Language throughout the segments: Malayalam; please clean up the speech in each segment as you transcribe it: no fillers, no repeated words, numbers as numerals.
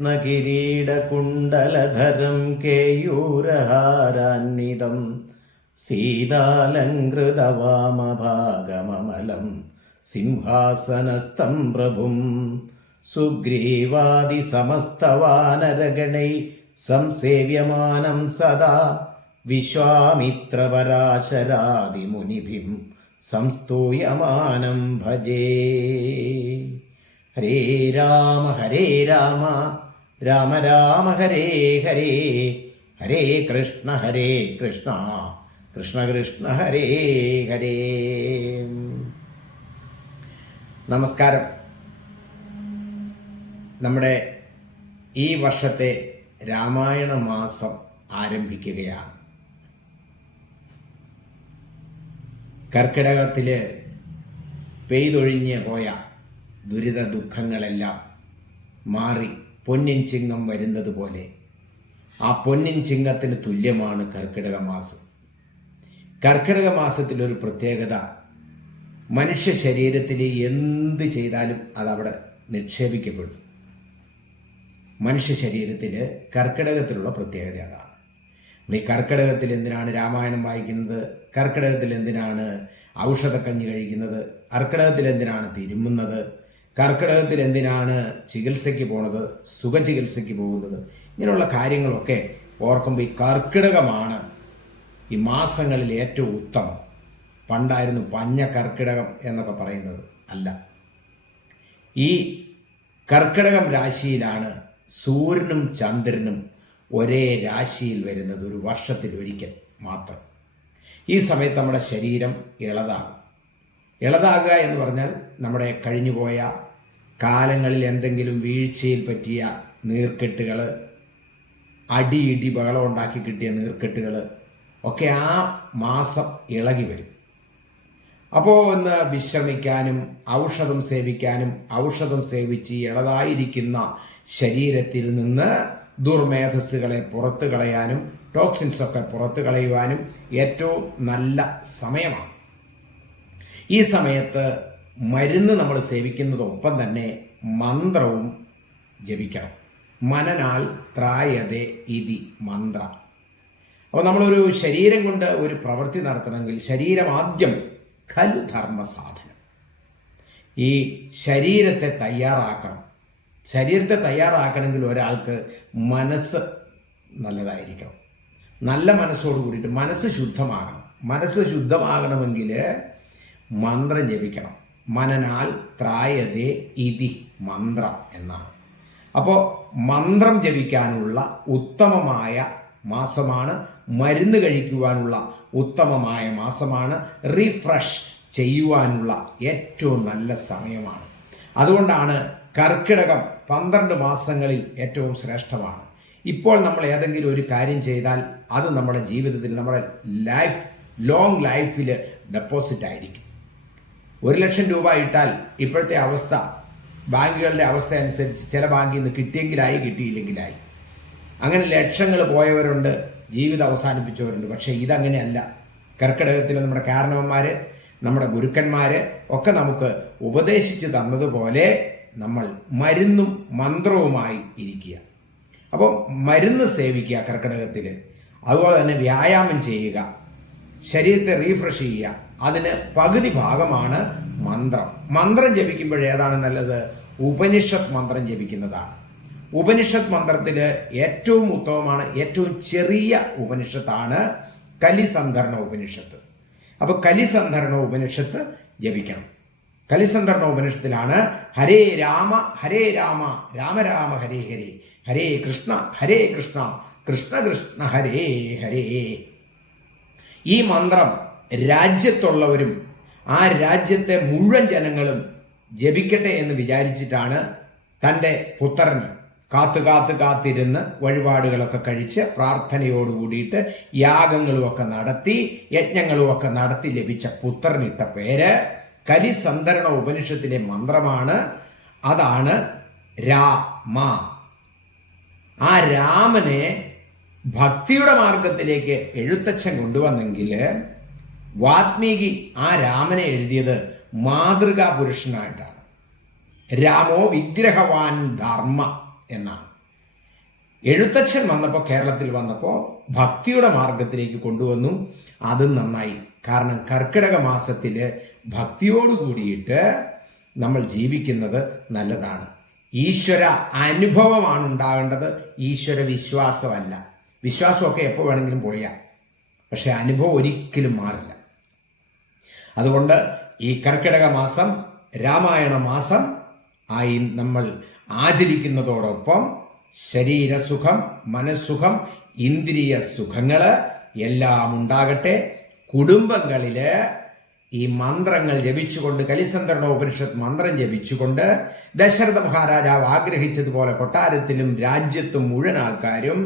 രത്നകിരീടകുണ്ടലധരം കേയൂരഹാരാന്വിതം സീതാലങ്കൃതവാമഭാഗമമലം സിംഹാസനസ്ഥം പ്രഭും സുഗ്രീവാദിസമസ്തവാനരഗണൈ സംസേവ്യമാനം സദാ വിശ്വാമിത്രപരാശരാദിമുനിഭിം സംസ്തൂയമാനം ഭജേ. ഹരേ രാമ രാമ രാമ ഹരേ ഹരേ, ഹരേ കൃഷ്ണ കൃഷ്ണ കൃഷ്ണ ഹരേ ഹരേ. നമസ്കാരം. നമ്മുടെ ഈ വർഷത്തെ രാമായണ മാസം ആരംഭിക്കുകയാണ്. കർക്കിടകത്തില് പെയ്തൊഴിഞ്ഞ് പോയ ദുരിത ദുഃഖങ്ങളെല്ലാം മാറി പൊന്നിൻ ചിങ്ങം വരുന്നത് പോലെ ആ പൊന്നിൻ ചിങ്ങത്തിന് തുല്യമാണ് കർക്കിടക മാസം. കർക്കിടക മാസത്തിലൊരു പ്രത്യേകത, മനുഷ്യ ശരീരത്തിൽ എന്ത് ചെയ്താലും അതവിടെ നിക്ഷേപിക്കപ്പെടും. മനുഷ്യ ശരീരത്തിൽ കർക്കിടകത്തിലുള്ള പ്രത്യേകത അതാണ്. ഈ കർക്കിടകത്തിൽ എന്തിനാണ് രാമായണം വായിക്കുന്നത്? കർക്കിടകത്തിൽ എന്തിനാണ് ഔഷധക്കഞ്ഞി കഴിക്കുന്നത്? കർക്കിടകത്തിൽ എന്തിനാണ് തിരുമുന്നത്? കർക്കിടകത്തിൽ എന്തിനാണ് ചികിത്സയ്ക്ക് പോണത്, സുഖചികിത്സയ്ക്ക് പോകുന്നത്? ഇങ്ങനെയുള്ള കാര്യങ്ങളൊക്കെ ഓർക്കുമ്പോൾ ഈ കർക്കിടകമാണ് ഈ മാസങ്ങളിൽ ഏറ്റവും ഉത്തമം. പണ്ടായിരുന്നു പഞ്ഞ കർക്കിടകം എന്നൊക്കെ പറയുന്നത്. അല്ല, ഈ കർക്കിടകം രാശിയിലാണ് സൂര്യനും ചന്ദ്രനും ഒരേ രാശിയിൽ വരുന്നത്, ഒരു വർഷത്തിൽ ഒരിക്കൽ മാത്രം. ഈ സമയത്ത് നമ്മുടെ ശരീരം ഇളതാകും. ഇളതാകുക എന്ന് പറഞ്ഞാൽ നമ്മുടെ കഴിഞ്ഞുപോയ കാലങ്ങളിൽ എന്തെങ്കിലും വീഴ്ചയിൽ പറ്റിയ നീർക്കെട്ടുകൾ, അടിയിടി ബഹളം ഉണ്ടാക്കി കിട്ടിയ നീർക്കെട്ടുകൾ ഒക്കെ ആ മാസം ഇളകി വരും. അപ്പോൾ ഒന്ന് വിശ്രമിക്കാനും ഔഷധം സേവിക്കാനും, ഔഷധം സേവിച്ച് ഇളതായിരിക്കുന്ന ശരീരത്തിൽ നിന്ന് ദുർമേധസ്സുകളെ പുറത്തു കളയാനും ടോക്സിൻസൊക്കെ പുറത്തു കളയുവാനും ഏറ്റവും നല്ല സമയമാണ്. ഈ സമയത്ത് മരുന്ന് നമ്മൾ സേവിക്കുന്നതൊപ്പം തന്നെ മന്ത്രവും ജപിക്കണം. മനനാൽ ത്രായതേ ഇതി മന്ത്ര. അപ്പോൾ നമ്മളൊരു ശരീരം കൊണ്ട് ഒരു പ്രവൃത്തി നടത്തണമെങ്കിൽ ശരീരം ആദ്യം ഖലു ധർമ്മസാധനം. ഈ ശരീരത്തെ തയ്യാറാക്കണം. ശരീരത്തെ തയ്യാറാക്കണമെങ്കിൽ ഒരാൾക്ക് മനസ്സ് നല്ലതായിരിക്കണം. നല്ല മനസ്സോട് കൂടിയിട്ട് മനസ്സ് ശുദ്ധമാകണം. മനസ്സ് ശുദ്ധമാകണമെങ്കിൽ മന്ത്രം ജപിക്കണം. മനനാൽ ത്രായതേ ഇതി മന്ത്ര എന്നാണ്. അപ്പോൾ മന്ത്രം ജപിക്കാനുള്ള ഉത്തമമായ മാസമാണ്. മരുന്ന് കഴിക്കുവാനുള്ള ഉത്തമമായ മാസമാണ്. റീഫ്രഷ് ചെയ്യുവാനുള്ള ഏറ്റവും നല്ല സമയമാണ്. അതുകൊണ്ടാണ് കർക്കിടകം 12 മാസങ്ങളിൽ ഏറ്റവും ശ്രേഷ്ഠമാണ്. ഇപ്പോൾ നമ്മൾ ഏതെങ്കിലും ഒരു കാര്യം ചെയ്താൽ അത് നമ്മുടെ ജീവിതത്തിൽ, നമ്മുടെ ലോങ് ലൈഫിൽ ഡെപ്പോസിറ്റ് ആയിരിക്കും. 1,00,000 രൂപ ഇട്ടാൽ ഇപ്പോഴത്തെ അവസ്ഥ, ബാങ്കുകളുടെ അവസ്ഥ അനുസരിച്ച് ചില ബാങ്കിൽ നിന്ന് കിട്ടിയെങ്കിലായി, കിട്ടിയില്ലെങ്കിലായി. അങ്ങനെ ലക്ഷങ്ങൾ പോയവരുണ്ട്, ജീവിതം അവസാനിപ്പിച്ചവരുണ്ട്. പക്ഷേ ഇതങ്ങനെയല്ല. കർക്കിടകത്തിൽ നമ്മുടെ കാരണവന്മാർ, നമ്മുടെ ഗുരുക്കന്മാർ ഒക്കെ നമുക്ക് ഉപദേശിച്ച് തന്നതുപോലെ നമ്മൾ മരുന്നും മന്ത്രവുമായി ഇരിക്കുക. അപ്പോൾ മരുന്ന് സേവിക്കുക കർക്കിടകത്തിൽ. അതുപോലെ തന്നെ വ്യായാമം ചെയ്യുക, ശരീരത്തെ റീഫ്രഷ് ചെയ്യുക. അതിന് പകുതി ഭാഗമാണ് മന്ത്രം. മന്ത്രം ജപിക്കുമ്പോൾ ഏതാണ് നല്ലത്? ഉപനിഷത്ത് മന്ത്രം ജപിക്കുന്നതാണ്. ഉപനിഷത്ത് മന്ത്രത്തിൽ ഏറ്റവും ഉത്തമമാണ്, ഏറ്റവും ചെറിയ ഉപനിഷത്താണ് കലിസന്ധരണ ഉപനിഷത്ത്. അപ്പോൾ കലിസന്ധരണ ഉപനിഷത്ത് ജപിക്കണം. കലിസന്ധരണ ഉപനിഷത്തിലാണ് ഹരേ രാമ രാമ രാമ ഹരേ ഹരേ, ഹരേ കൃഷ്ണ കൃഷ്ണ കൃഷ്ണ ഹരേ ഹരേ. ഈ മന്ത്രം രാജ്യത്തുള്ളവരും ആ രാജ്യത്തെ മുഴുവൻ ജനങ്ങളും ജപിക്കട്ടെ എന്ന് വിചാരിച്ചിട്ടാണ് തൻ്റെ പുത്രന് കാത്തിരുന്ന് വഴിപാടുകളൊക്കെ കഴിച്ച് പ്രാർത്ഥനയോട് കൂടിയിട്ട് യാഗങ്ങളുമൊക്കെ നടത്തി യജ്ഞങ്ങളുമൊക്കെ നടത്തി ലഭിച്ച പുത്രനിട്ട പേര് കലിസന്ധരണ ഉപനിഷത്തിലെ മന്ത്രമാണ്. അതാണ് രാമ. ആ രാമനെ ഭക്തിയുടെ മാർഗത്തിലേക്ക് എഴുത്തച്ഛൻ കൊണ്ടുവന്നെങ്കിൽ വാത്മീകി ആ രാമനെ എഴുതിയത് മാതൃകാ പുരുഷനായിട്ടാണ്. രാമോ വിഗ്രഹവാൻ ധർമ്മ എന്നാണ്. എഴുത്തച്ഛൻ വന്നപ്പോൾ, കേരളത്തിൽ വന്നപ്പോൾ ഭക്തിയുടെ മാർഗത്തിലേക്ക് കൊണ്ടുവന്നു. അതും നന്നായി. കാരണം കർക്കിടക മാസത്തിൽ ഭക്തിയോട് കൂടിയിട്ട് നമ്മൾ ജീവിക്കുന്നത് നല്ലതാണ്. ഈശ്വര അനുഭവമാണ് ഉണ്ടാകേണ്ടത്, ഈശ്വര വിശ്വാസമല്ല. വിശ്വാസമൊക്കെ എപ്പോൾ വേണമെങ്കിലും പൊളിയാം, പക്ഷെ അനുഭവം ഒരിക്കലും മാറില്ല. അതുകൊണ്ട് ഈ കർക്കിടക മാസം രാമായണ മാസം ആയി നമ്മൾ ആചരിക്കുന്നതോടൊപ്പം ശരീരസുഖം, മനസ്സുഖം, ഇന്ദ്രിയ സുഖങ്ങൾ എല്ലാം ഉണ്ടാകട്ടെ. കുടുംബങ്ങളിൽ ഈ മന്ത്രങ്ങൾ ജപിച്ചുകൊണ്ട്, കലിസന്ധരണോപനിഷത്ത് മന്ത്രം ജപിച്ചുകൊണ്ട് ദശരഥ മഹാരാജാവ് ആഗ്രഹിച്ചതുപോലെ കൊട്ടാരത്തിലും രാജ്യത്തും മുഴുവൻ ആൾക്കാരും,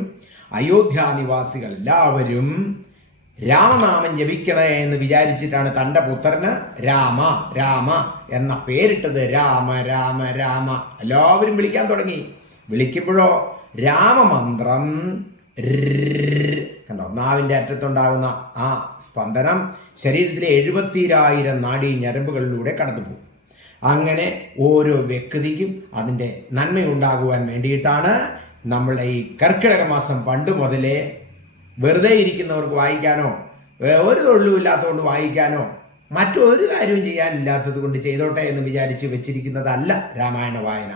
അയോധ്യാനിവാസികൾ എല്ലാവരും രാമനാമം ജപിക്കണേ എന്ന് വിചാരിച്ചിട്ടാണ് തൻ്റെ പുത്രന് രാമ രാമ എന്ന പേരിട്ടത്. രാമ രാമ രാമ എല്ലാവരും വിളിക്കാൻ തുടങ്ങി. വിളിക്കുമ്പോഴോ രാമമന്ത്രം കണ്ടോ, നാവിൻ്റെ അറ്റത്തുണ്ടാകുന്ന ആ സ്പന്ദനം ശരീരത്തിലെ 70,000 നാഡീ ഞരമ്പുകളിലൂടെ കടന്നുപോകും. അങ്ങനെ ഓരോ വ്യക്തിക്കും അതിൻ്റെ നന്മയുണ്ടാകുവാൻ വേണ്ടിയിട്ടാണ് നമ്മളുടെ ഈ കർക്കിടക മാസം പണ്ട് മുതലേ വെറുതെ ഇരിക്കുന്നവർക്ക് വായിക്കാനോ, ഒരു തൊഴിലും ഇല്ലാത്തതുകൊണ്ട് വായിക്കാനോ, മറ്റൊരു കാര്യവും ചെയ്യാനില്ലാത്തത് കൊണ്ട് ചെയ്തോട്ടെ എന്ന് വിചാരിച്ച് വെച്ചിരിക്കുന്നതല്ല രാമായണ വായന.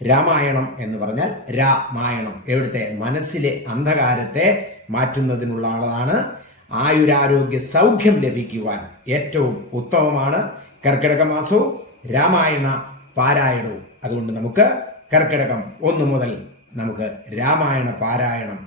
രാമായണം എന്ന് പറഞ്ഞാൽ രാമായണം എവിടുത്തെ മനസ്സിലെ അന്ധകാരത്തെ മാറ്റുന്നതിനുള്ളതാണ്. ആയുരാരോഗ്യ സൗഖ്യം ലഭിക്കുവാൻ ഏറ്റവും ഉത്തമമാണ് കർക്കിടക മാസവും രാമായണ പാരായണവും. അതുകൊണ്ട് നമുക്ക് കർക്കിടകം 1 മുതൽ നമുക്ക് രാമായണ പാരായണം